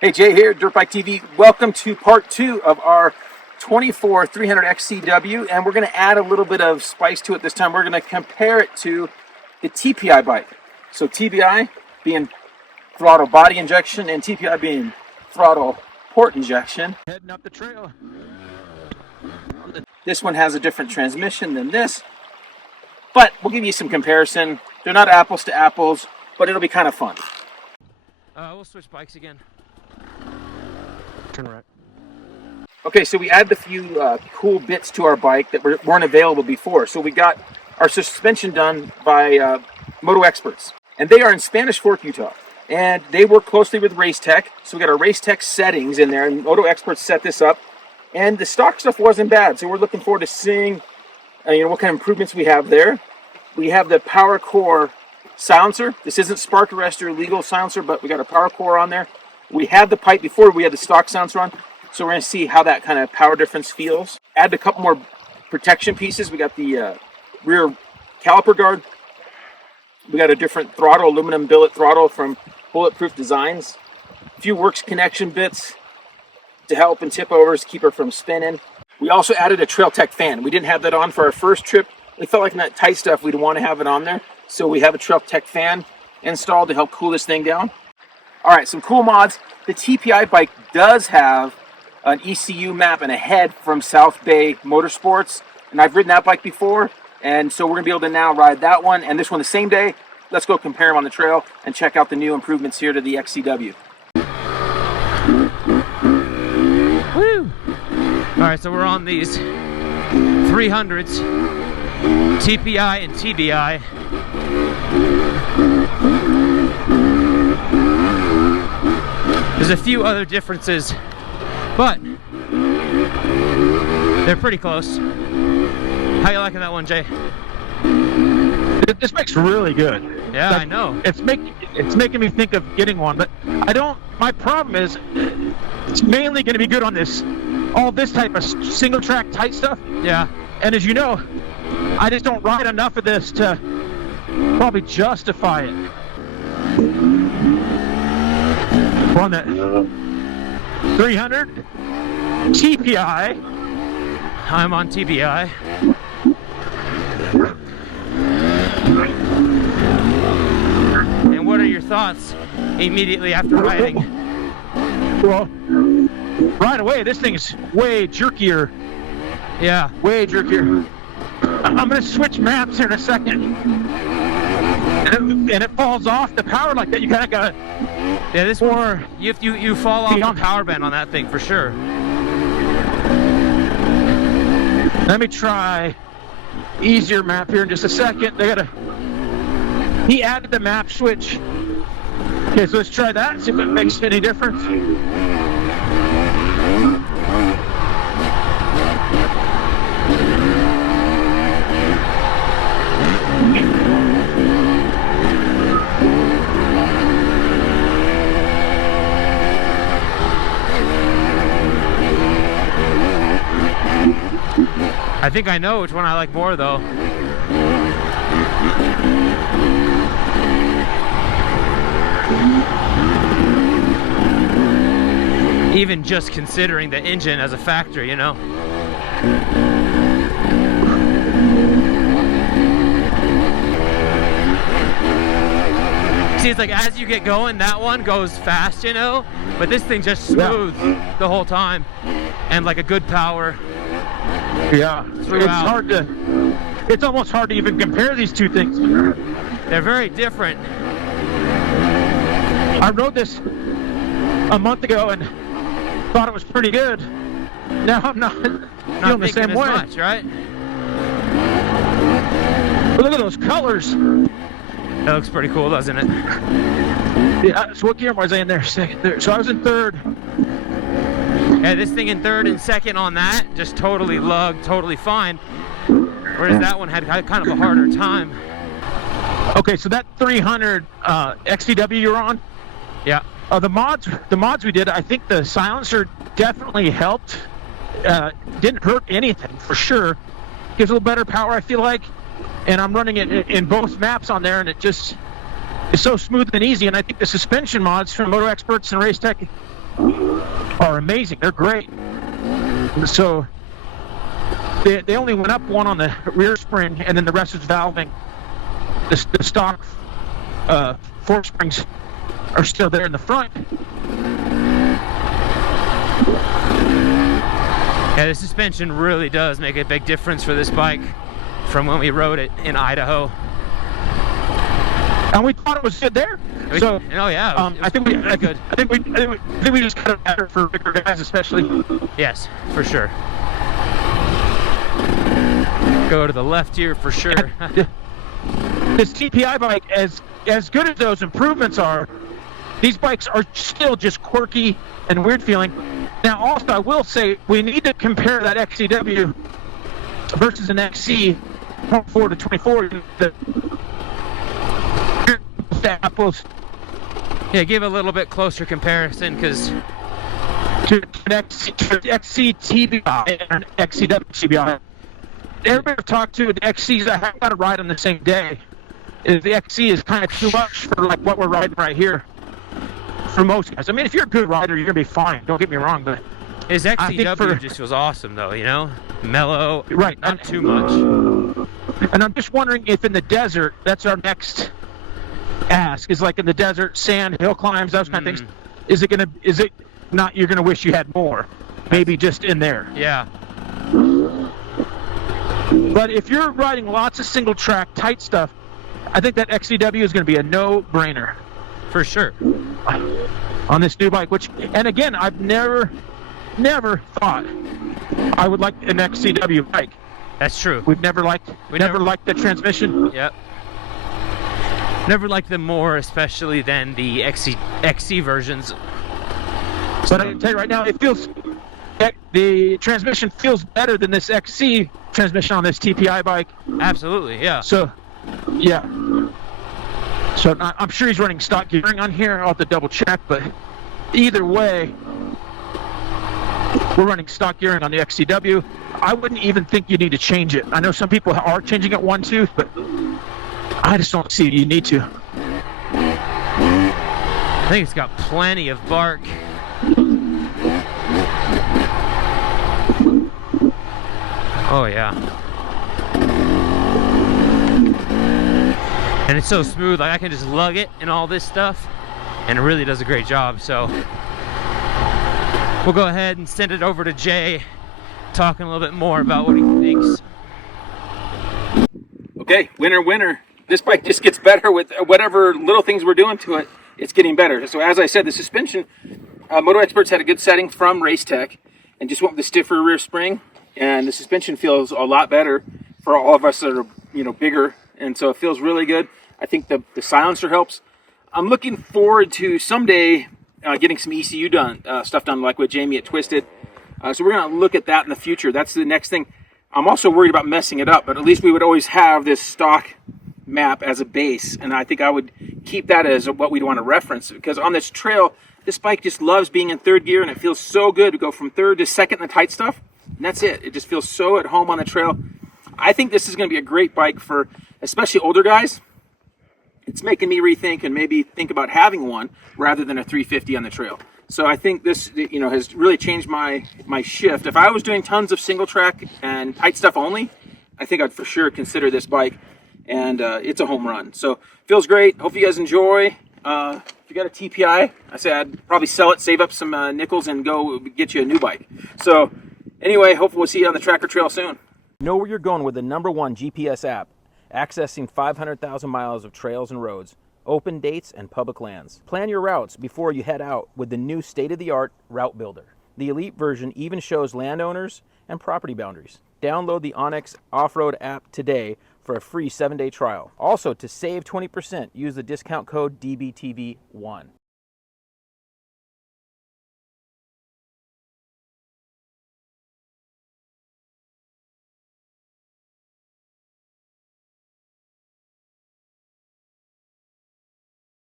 Hey, Jay here, Dirt Bike TV. Welcome to part 2 of our 24 300 XCW, and we're going to add a little bit of spice to it this time. We're going to compare it to the TPI bike. So TBI being throttle body injection and TPI being throttle port injection. Heading up the trail. This one has a different transmission than this, but we'll give you some comparison. They're not apples to apples, but it'll be kind of fun. We'll switch bikes again. Turn right. Okay, so we added a few cool bits to our bike that weren't available before. So we got our suspension done by Moto Experts, and they are in Spanish Fork, Utah. And they work closely with Race Tech, so we got our Race Tech settings in there, and Moto Experts set this up. And the stock stuff wasn't bad, so we're looking forward to seeing what kind of improvements we have there. We have the Power Core silencer. This isn't spark arrestor legal silencer, but we got a Power Core on there. We had the pipe before we had the stock silencer on, so we're going to see how that kind of power difference feels. Add a couple more protection pieces. We got the rear caliper guard. We got a different throttle, aluminum billet throttle from Bulletproof Designs. A few works connection bits to help and tip overs, keep her from spinning. We also added a Trail Tech fan. We didn't have that on for our first trip. We felt like in that tight stuff we'd want to have it on there, so we have a Trail Tech fan installed to help cool this thing down. All right, some cool mods. The TPI bike does have an ECU map and a head from South Bay Motorsports, and I've ridden that bike before, and so we're going to be able to now ride that one and this one the same day. Let's go compare them on the trail and check out the new improvements here to the XCW. Woo! All right, so we're on these 300s, TPI and TBI. There's a few other differences, but they're pretty close. How you liking that one, Jay? This bike's really good. Yeah, I know. It's making me think of getting one, but I don't. My problem is, it's mainly going to be good on all this type of single track tight stuff. Yeah. And as you know, I just don't ride enough of this to probably justify it. We're on that 300 TPI. I'm on TBI. And what are your thoughts immediately after riding? Well, right away, this thing's way jerkier. Yeah. Way jerkier. I'm going to switch maps here in a second. And it falls off the power like that. You kind of got. Yeah, this one, you fall off the power band on that thing for sure. Let me try easier map here in just a second. He added the map switch. Okay, so let's try that, see if it makes any difference. I think I know which one I like more, though. Even just considering the engine as a factor, you know? See, it's like as you get going, that one goes fast, you know? But this thing just smooth the whole time. And like a good power. Yeah, throughout. It's almost hard to even compare these two things. They're very different. I rode this a month ago and thought it was pretty good. Now I'm not feeling the same way. Much, right? But look at those colors. That looks pretty cool, doesn't it? Yeah, so what gear was I in there? Second, third. So I was in third. Yeah, this thing in third and second on that, just totally lugged, totally fine. Whereas that one had kind of a harder time. Okay, so that 300 XCW you're on? Yeah. The mods we did, I think the silencer definitely helped. Didn't hurt anything for sure. Gives a little better power, I feel like. And I'm running it in both maps on there, and it just is so smooth and easy. And I think the suspension mods from Moto Experts and Race Tech are amazing. They're great. So they only went up one on the rear spring, and then the rest is valving. The stock fork springs are still there in the front. Yeah, the suspension really does make a big difference for this bike from when we rode it in Idaho. And we thought it was good there. So, oh yeah, I think we just got it better for bigger guys, especially. Yes, for sure. Go to the left here for sure. This TPI bike, as good as those improvements are, these bikes are still just quirky and weird feeling. Now, also, I will say we need to compare that XCW versus an XC 24 to 24. Yeah, give a little bit closer comparison, because to an XC TBI and an XCW TBI. Everybody I've talked to, the XCs, I haven't got to ride on the same day. The XC is kind of too much for like what we're riding right here. For most guys, I mean, if you're a good rider, you're gonna be fine. Don't get me wrong, but his XCW just was awesome, though. You know, mellow, right? Not too much. And I'm just wondering if in the desert, that's our next ask. Is like in the desert, sand, hill climbs, those kind of things. Is it not? You're gonna wish you had more. Maybe just in there. Yeah. But if you're riding lots of single track, tight stuff, I think that XCW is gonna be a no-brainer. For sure. On this new bike, and again, I've never thought I would like an XCW bike. That's true. We've never liked the transmission. Yep. Never liked them more, especially than the XC versions. But I can tell you right now, the transmission feels better than this XC transmission on this TPI bike. Absolutely, yeah. So, yeah. So I'm sure he's running stock gearing on here. I'll have to double check, but either way, we're running stock gearing on the XCW. I wouldn't even think you need to change it. I know some people are changing it one tooth, but I just don't see you need to. I think it's got plenty of bark. Oh yeah. And it's so smooth, like I can just lug it and all this stuff, and it really does a great job. So we'll go ahead and send it over to Jay, talking a little bit more about what he thinks. Okay, winner. This bike just gets better with whatever little things we're doing to it. It's getting better. So as I said, the suspension, Moto Experts had a good setting from Race Tech, and just went with the stiffer rear spring, and the suspension feels a lot better for all of us that are, you know, bigger, and so it feels really good. I think the silencer helps. I'm looking forward to someday getting some ECU stuff done, like with Jamie at Twisted. So we're going to look at that in the future. That's the next thing. I'm also worried about messing it up, but at least we would always have this stock map as a base, and I think I would keep that as what we'd want to reference, because on this trail, this bike just loves being in third gear, and it feels so good to go from third to second in the tight stuff, and that's it. It just feels so at home on the trail. I think this is going to be a great bike for especially older guys. It's making me rethink and maybe think about having one rather than a 350 on the trail. So I think this, you know, has really changed my shift. If I was doing tons of single track and tight stuff only, I think I'd for sure consider this bike, and it's a home run. So feels great. Hope you guys enjoy. If you got a TPI, I say I'd probably sell it, save up some nickels, and go get you a new bike. So anyway, hopefully we'll see you on the track or trail soon. Know where you're going with the #1 GPS app, accessing 500,000 miles of trails and roads, open dates, and public lands. Plan your routes before you head out with the new state-of-the-art Route Builder. The Elite version even shows landowners and property boundaries. Download the Onyx Off-Road app today for a free 7-day trial. Also, to save 20%, use the discount code DBTV1.